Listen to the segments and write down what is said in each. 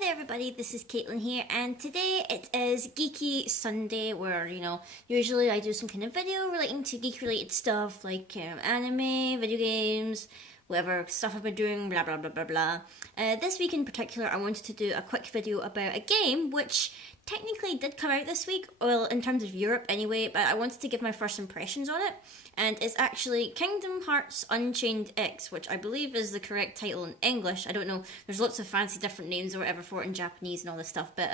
there everybody, this is Caitlin here, and today it is Geeky Sunday where, usually I do some kind of video relating to geek related stuff like anime, video games, whatever stuff I've been doing, blah blah blah blah blah. This week in particular I wanted to do a quick video about a game which technically did come out this week, well in terms of Europe anyway, but I wanted to give my first impressions on it, and it's actually Kingdom Hearts Unchained X, which I believe is the correct title in English. I don't know, there's lots of fancy different names or whatever for it in Japanese and all this stuff, but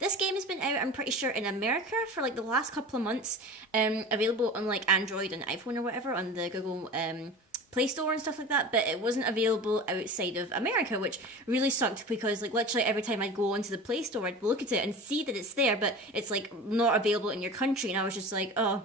this game has been out, I'm pretty sure, in America for like the last couple of months, available on like Android and iPhone or whatever on the Google Play Store and stuff like that, but it wasn't available outside of America, which really sucked because like literally every time I'd go onto the Play Store I'd look at it and see that it's there, but it's like not available in your country, and I was just like, oh,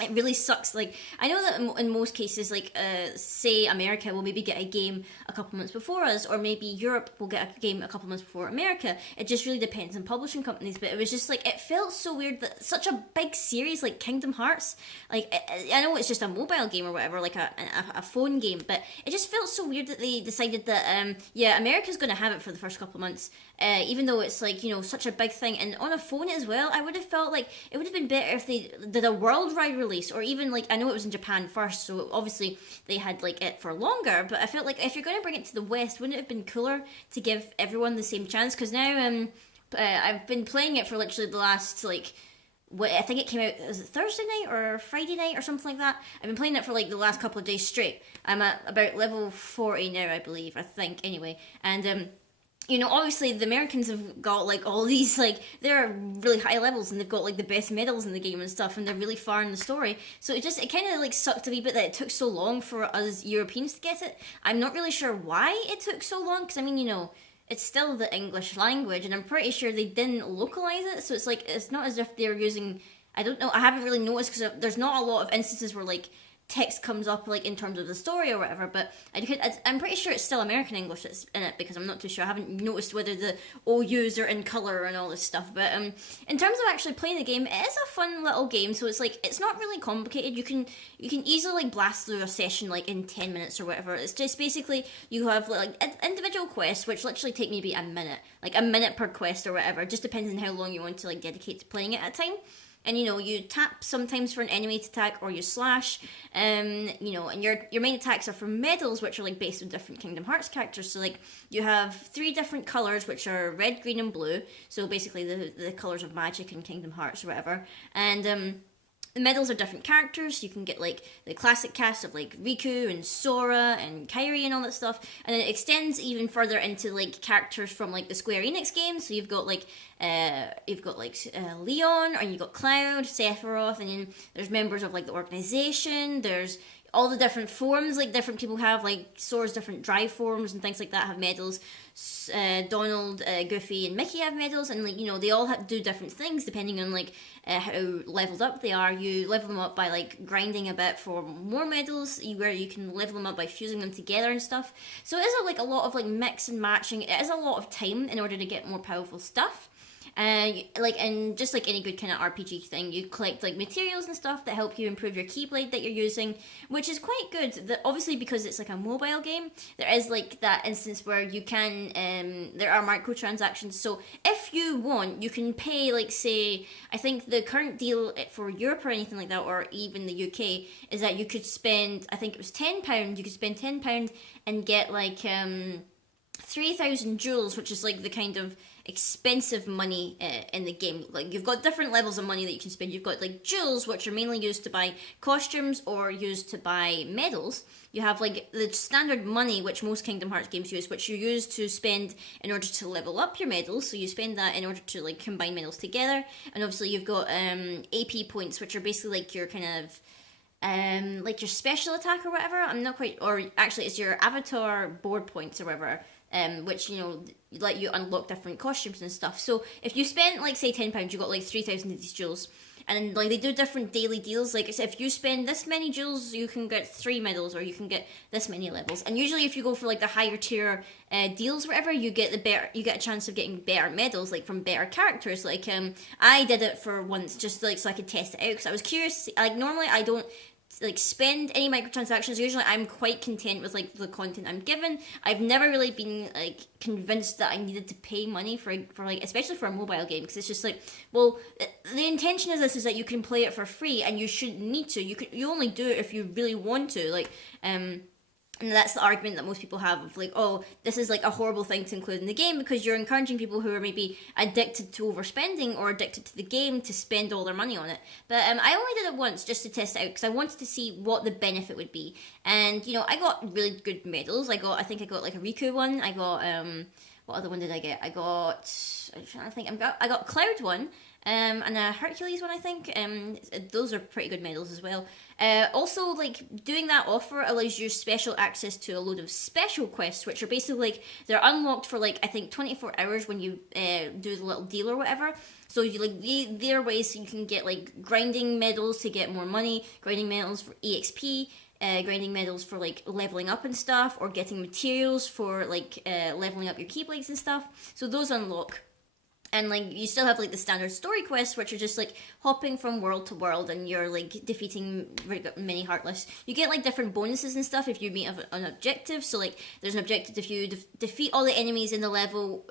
it really sucks. Like, I know that in most cases, like, say America will maybe get a game a couple months before us, or maybe Europe will get a game a couple months before America. It just really depends on publishing companies, but it was just like, it felt so weird that such a big series like Kingdom Hearts, like, I know it's just a mobile game or whatever, like a phone game, but it just felt so weird that they decided that, yeah, America's going to have it for the first couple of months, even though it's like, such a big thing, and on a phone as well. I would have felt like it would have been better if they did a worldwide release, or even like, I know it was in Japan first, so obviously they had like it for longer, but I felt like if you're going to bring it to the West, wouldn't it have been cooler to give everyone the same chance? Because now I've been playing it for literally the last like, I think it came out, was it Thursday night or Friday night or something like that? I've been playing it for like the last couple of days straight. I'm at about level 40 now, I believe, I think, anyway, and obviously the Americans have got like all these, like, they're really high levels and they've got like the best medals in the game and stuff, and they're really far in the story. So it kind of like sucked a wee bit that it took so long for us Europeans to get it. I'm not really sure why it took so long, because I mean, it's still the English language, and I'm pretty sure they didn't localize it, so it's like, it's not as if they're using, I don't know, I haven't really noticed, because there's not a lot of instances where like text comes up like in terms of the story or whatever, but I'm pretty sure it's still American English that's in it, because I'm not too sure. I haven't noticed whether the OUs are in colour and all this stuff, but in terms of actually playing the game, it is a fun little game. So it's like, it's not really complicated. You can easily like blast through a session like in 10 minutes or whatever. It's just basically, you have like individual quests which literally take maybe a minute per quest or whatever. It just depends on how long you want to like dedicate to playing it at a time. And you tap sometimes for an enemy to attack, or you slash, and your main attacks are for medals, which are like based on different Kingdom Hearts characters. So like, you have 3 different colours, which are red, green and blue, so basically the colours of magic in Kingdom Hearts or whatever, and the medals are different characters. You can get like the classic cast of like Riku and Sora and Kairi and all that stuff, and then it extends even further into like characters from like the Square Enix games. So you've got like Leon, or you've got Cloud, Sephiroth, and then there's members of like the organization. There's all the different forms, like different people have, like Sora's different drive forms and things like that have medals. Donald, Goofy, and Mickey have medals, and like they all have to do different things depending on like how leveled up they are. You level them up by like grinding a bit for more medals, where you can level them up by fusing them together and stuff. So it is a lot of like mix and matching. It is a lot of time in order to get more powerful stuff. And just like any good kind of RPG thing, you collect like materials and stuff that help you improve your Keyblade that you're using, which is quite good. Obviously, because it's like a mobile game, there is like that instance where you can, there are microtransactions. So if you want, you can pay, like, say, I think the current deal for Europe or anything like that, or even the UK, is that you could spend, I think it was £10, you could spend £10 and get like 3,000 jewels, which is like the kind of expensive money in the game. Like, you've got different levels of money that you can spend. You've got like jewels, which are mainly used to buy costumes or used to buy medals. You have like the standard money, which most Kingdom Hearts games use, which you use to spend in order to level up your medals. So you spend that in order to like combine medals together. And obviously you've got AP points, which are basically like your kind of like your special attack or whatever. I'm not quite, or actually it's your avatar board points or whatever, which let you unlock different costumes and stuff. So if you spent like say £10, you got like 3,000 of these jewels, and like they do different daily deals. Like, if you spend this many jewels, you can get 3 medals, or you can get this many levels. And usually if you go for like the higher tier deals, whatever, you get a chance of getting better medals, like from better characters. Like I did it for once, just like so I could test it out, because I was curious. Like, normally I don't like spend any microtransactions. Usually I'm quite content with like the content I'm given. I've never really been like convinced that I needed to pay money for like, especially for a mobile game, because it's just like, well, the intention of this is that you can play it for free and you shouldn't need to. You only do it if you really want to, like and that's the argument that most people have of like, oh, this is like a horrible thing to include in the game because you're encouraging people who are maybe addicted to overspending or addicted to the game to spend all their money on it. But I only did it once just to test it out because I wanted to see what the benefit would be. And, you know, I got really good medals. I think I got like a Riku one. I got, what other one did I get? I'm trying to think. I got Cloud one. And a Hercules one, I think. Those are pretty good medals as well. Also, like, doing that offer allows you special access to a load of special quests, which are basically, like, they're unlocked for, like, I think 24 hours when you do the little deal or whatever. So, you like, there are ways you can get, like, grinding medals to get more money, grinding medals for EXP, grinding medals for, like, leveling up and stuff, or getting materials for, like, leveling up your Keyblades and stuff. So those unlock. And, like, you still have, like, the standard story quests, which are just, like, hopping from world to world, and you're, like, defeating many Heartless. You get, like, different bonuses and stuff if you meet an objective. So, like, there's an objective if you defeat all the enemies in the level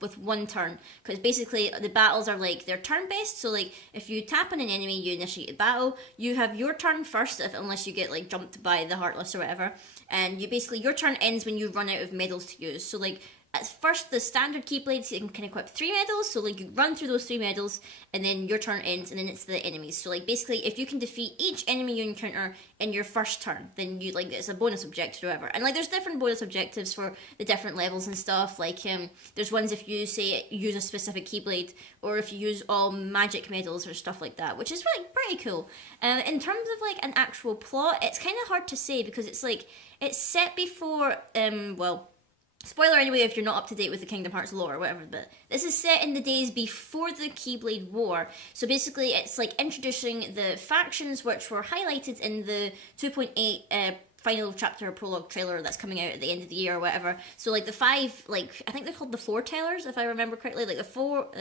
with one turn. Because, basically, the battles are, like, they're turn-based. So, like, if you tap on an enemy, you initiate a battle. You have your turn first, unless you get, like, jumped by the Heartless or whatever. And your turn ends when you run out of medals to use. So, like, at first, the standard Keyblades, you can equip 3 medals, so like you run through those 3 medals, and then your turn ends, and then it's the enemies. So like basically, if you can defeat each enemy you encounter in your first turn, then you like it's a bonus objective or whatever. And like there's different bonus objectives for the different levels and stuff. Like there's ones if you say use a specific Keyblade, or if you use all magic medals or stuff like that, which is really pretty cool. In terms of like an actual plot, it's kind of hard to say because it's like it's set before spoiler anyway if you're not up to date with the Kingdom Hearts lore or whatever, but this is set in the days before the Keyblade War. So basically it's like introducing the factions which were highlighted in the 2.8 final chapter prologue trailer that's coming out at the end of the year or whatever. So like the 5, like I think they're called the Foretellers if I remember correctly, like the 5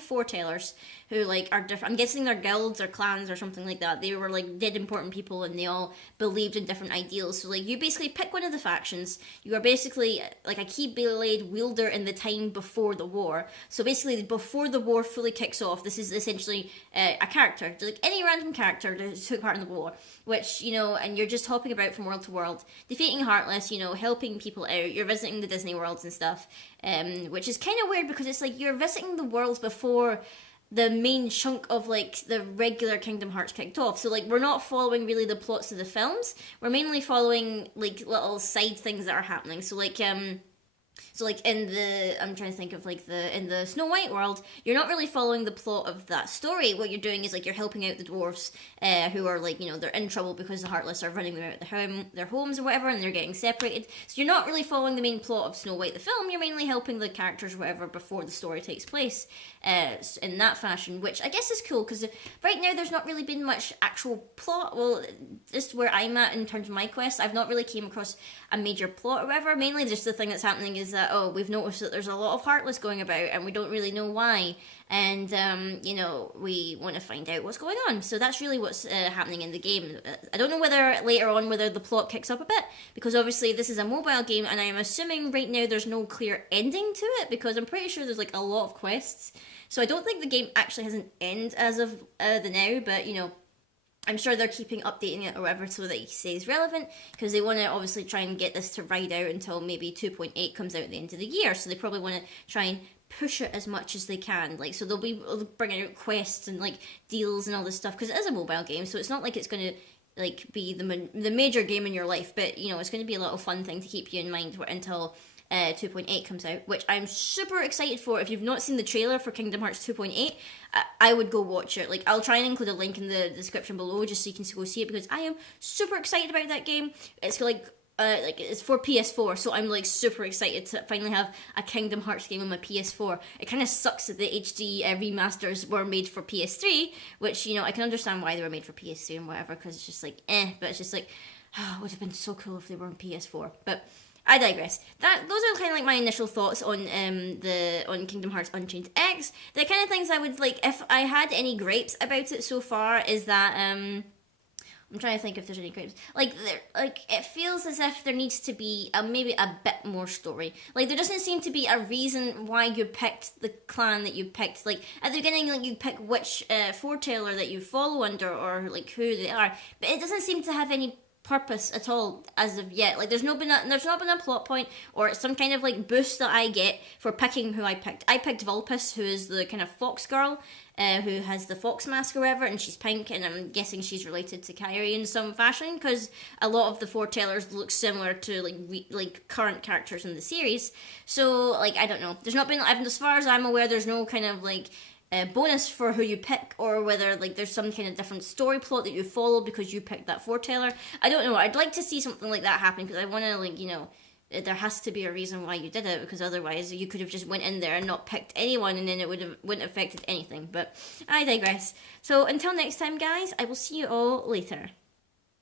Foretellers who like are different. I'm guessing they're guilds or clans or something like that. They were like dead important people and they all believed in different ideals. So like you basically pick one of the factions. You are basically like a Keyblade wielder in the time before the war. So basically before the war fully kicks off, this is essentially a character, like any random character that took part in the war, which, you know, and you're just hopping about from world to world, defeating Heartless, you know, helping people out. You're visiting the Disney worlds and stuff, which is kind of weird because it's like you're visiting the worlds before the main chunk of like the regular Kingdom Hearts kicked off. So like we're not following really the plots of the films. We're mainly following like little side things that are happening. So like in the, I'm trying to think of like in the Snow White world, you're not really following the plot of that story. What you're doing is like you're helping out the dwarves who are like, you know, they're in trouble because the Heartless are running them out of their homes or whatever, and they're getting separated. So you're not really following the main plot of Snow White the film. You're mainly helping the characters or whatever before the story takes place in that fashion, which I guess is cool because right now there's not really been much actual plot. Well, just where I'm at in terms of my quest, I've not really came across a major plot or whatever. Mainly just the thing that's happening is that, oh, we've noticed that there's a lot of Heartless going about and we don't really know why, and you know, we want to find out what's going on. So that's really what's happening in the game. I don't know whether later on whether the plot kicks up a bit, because obviously this is a mobile game and I'm assuming right now there's no clear ending to it, because I'm pretty sure there's like a lot of quests. So I don't think the game actually has an end as of the now, but you know, I'm sure they're keeping updating it or whatever so that it stays relevant, because they want to obviously try and get this to ride out until maybe 2.8 comes out at the end of the year. So they probably want to try and push it as much as they can. Like, so they'll be bringing out quests and like deals and all this stuff, because it is a mobile game, so it's not like it's going to like be the major game in your life, but you know, it's going to be a little fun thing to keep you in mind until 2.8 comes out, which I'm super excited for. If you've not seen the trailer for Kingdom Hearts 2.8, I would go watch it. Like, I'll try and include a link in the description below just so you can go see it, because I am super excited about that game. It's like it's for PS4, so I'm like super excited to finally have a Kingdom Hearts game on my PS4. It kind of sucks that the HD remasters were made for PS3, which, you know, I can understand why they were made for PS3 and whatever, because it's just like but it's just like, it would have been so cool if they were on PS4. But I digress. Those are kind of like my initial thoughts on Kingdom Hearts Unchained X. The kind of things I would like, if I had any gripes about it so far, is that I'm trying to think if there's any grapes. Like, it feels as if there needs to be maybe a bit more story. Like, there doesn't seem to be a reason why you picked the clan that you picked. Like, at the beginning, like, you pick which foreteller that you follow under, or like who they are. But it doesn't seem to have any purpose at all as of yet. Like, there's not been a plot point or some kind of like boost that I get for picking who I picked. I picked Vulpus, who is the kind of fox girl, who has the fox mask or whatever, and she's pink, and I'm guessing she's related to Kyrie in some fashion, because a lot of the foretellers look similar to like current characters in the series. So like, I don't know. There's not been, as far as I'm aware, there's no kind of like bonus for who you pick, or whether like there's some kind of different story plot that you follow because you picked that foreteller. I don't know. I'd like to see something like that happen, because I want to, like, you know, there has to be a reason why you did it, because otherwise you could have just went in there and not picked anyone, and then it wouldn't have affected anything. But I digress. So until next time, guys, I will see you all later.